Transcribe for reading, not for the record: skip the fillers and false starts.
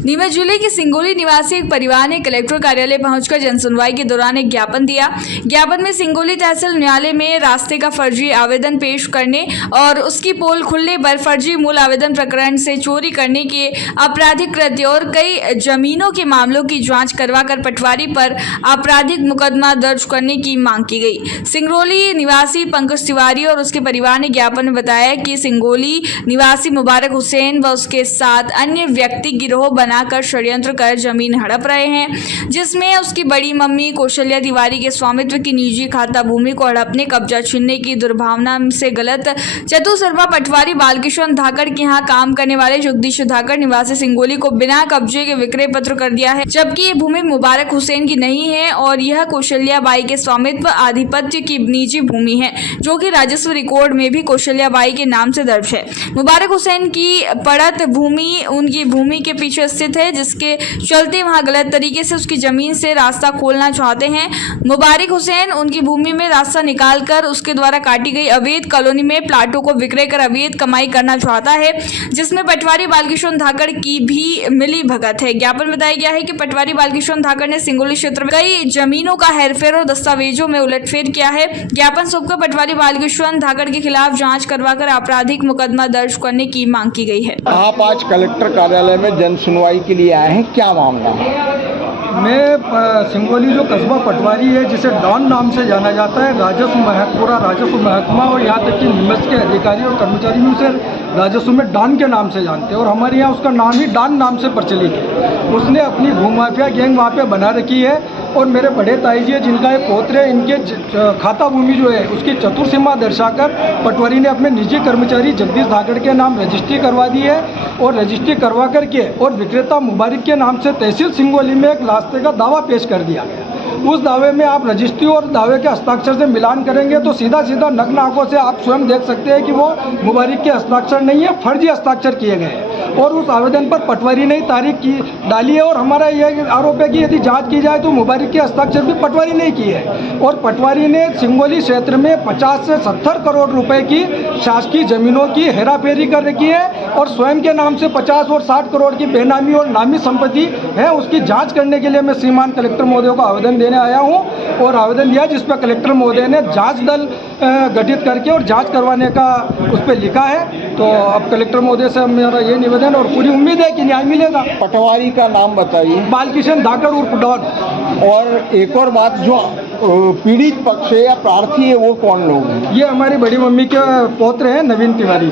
नीमच जिले के सिंगोली निवासी एक परिवार ने कलेक्टर कार्यालय पहुंचकर जनसुनवाई के दौरान एक ज्ञापन दिया। ज्ञापन में सिंगोली तहसील न्यायालय में रास्ते का फर्जी आवेदन पेश करने और उसकी पोल खुलने पर फर्जी मूल आवेदन प्रकरण से चोरी करने के आपराधिक कृत्य और कई जमीनों के मामलों की जांच करवाकर पटवारी पर आपराधिक मुकदमा दर्ज करने की मांग की गई। सिंगरौली निवासी पंकज तिवारी और उसके परिवार ने ज्ञापन में बताया कि सिंगोली निवासी मुबारक हुसैन व उसके साथ अन्य व्यक्ति गिरोह बनाकर षड्यंत्र कर जमीन हड़प रहे हैं, जिसमें उसकी बड़ी मम्मी कौशल्या तिवारी के स्वामित्व की निजी खाता भूमि को हड़पने, कब्जा छीनने की दुर्भावना से गलत चतुसरफा पटवारी बालकिशन धाकड़ के यहाँ काम करने वाले जगदीश धाकड़ निवासी सिंगोली को बिना कब्जे के विक्रय पत्र कर दिया है, जबकि ये भूमि मुबारक हुसैन की नहीं है और यह कौशल्या बाई के स्वामित्व आधिपत्य की निजी भूमि है, जो कि राजस्व रिकॉर्ड में भी कौशल्या बाई के नाम से दर्ज है। मुबारक हुसैन की पड़त भूमि उनकी भूमि के पीछे स्थित है, जिसके चलते वहां गलत तरीके से उसकी जमीन से रास्ता खोलना चाहते हैं। मुबारक हुसैन उनकी भूमि में रास्ता निकालकर उसके द्वारा काटी गई अवैध कॉलोनी में प्लाटों को विक्रय कर अवैध कमाई करना चाहता है, जिसमें पटवारी बालकिशन धाकड़ की भी मिली भगत है। ज्ञापन में बताया गया है कि पटवारी बालकिशन धाकड़ ने सिंगोली क्षेत्र में कई जमीनों का हेरफेर और दस्तावेजों में उलटफेर किया है। ज्ञापन सौंपकर पटवारी बालकिशन धाकड़ के खिलाफ जांच करवाकर आपराधिक मुकदमा दर्ज करने की मांग की गई है। आप आज कलेक्टर कार्यालय में जन सुनवाई के लिए आए हैं, क्या मामला है? मैं सिंगोली जो कस्बा पटवारी है, जिसे डॉन नाम से जाना जाता है, पूरा राजस्व महकमा और यहाँ तक कि नीमच के अधिकारी और कर्मचारी भी उसे राजस्व में डॉन के नाम से जानते हैं और हमारे यहाँ उसका नाम ही डॉन नाम से प्रचलित है। उसने अपनी भूमाफिया गैंग वहाँ पे बना रखी है और मेरे बड़े ताई जी है, जिनका एक पोत्र है, इनके खाता भूमि जो है उसकी चतुर्सीमा दर्शाकर पटवारी ने अपने निजी कर्मचारी जगदीश धाकड़ के नाम रजिस्ट्री करवा दी है और रजिस्ट्री करवा करके और विक्रेता मुबारक के नाम से तहसील सिंगोली में एक रास्ते का दावा पेश कर दिया गया। उस दावे में आप रजिस्ट्री और दावे के हस्ताक्षर से मिलान करेंगे तो सीधा सीधा नग्न आंखों से आप स्वयं देख सकते हैं कि वो मुबारक के हस्ताक्षर नहीं है, फर्जी हस्ताक्षर किए गए हैं और उस आवेदन पर पटवारी ने तारीख की डाली है और हमारा यह आरोप है कि यदि जांच की जाए तो मुबारक के हस्ताक्षर भी पटवारी ने किए हैं और पटवारी ने सिंगोली क्षेत्र में 50 से 70 करोड़ रुपए की शासकीय जमीनों की हेराफेरी कर रखी है और स्वयं के नाम से 50 और 60 करोड़ की बेनामी और नामी संपत्ति है। उसकी जाँच करने के लिए मैं श्रीमान कलेक्टर महोदय को आवेदन देने आया हूं और आवेदन दिया, जिस पर कलेक्टर महोदय ने जांच दल गठित करके और जांच करवाने का उस पर लिखा है। तो अब कलेक्टर महोदय से मेरा ये निवेदन और पूरी उम्मीद है कि न्याय मिलेगा। पटवारी का नाम बताइए। बालकिशन धाकड़ उर्फ डॉन। और एक और बात, जो पीड़ित पक्ष है या प्रार्थी है वो कौन लोग हैं? ये हमारी बड़ी मम्मी के पौत्र हैं नवीन तिवारी।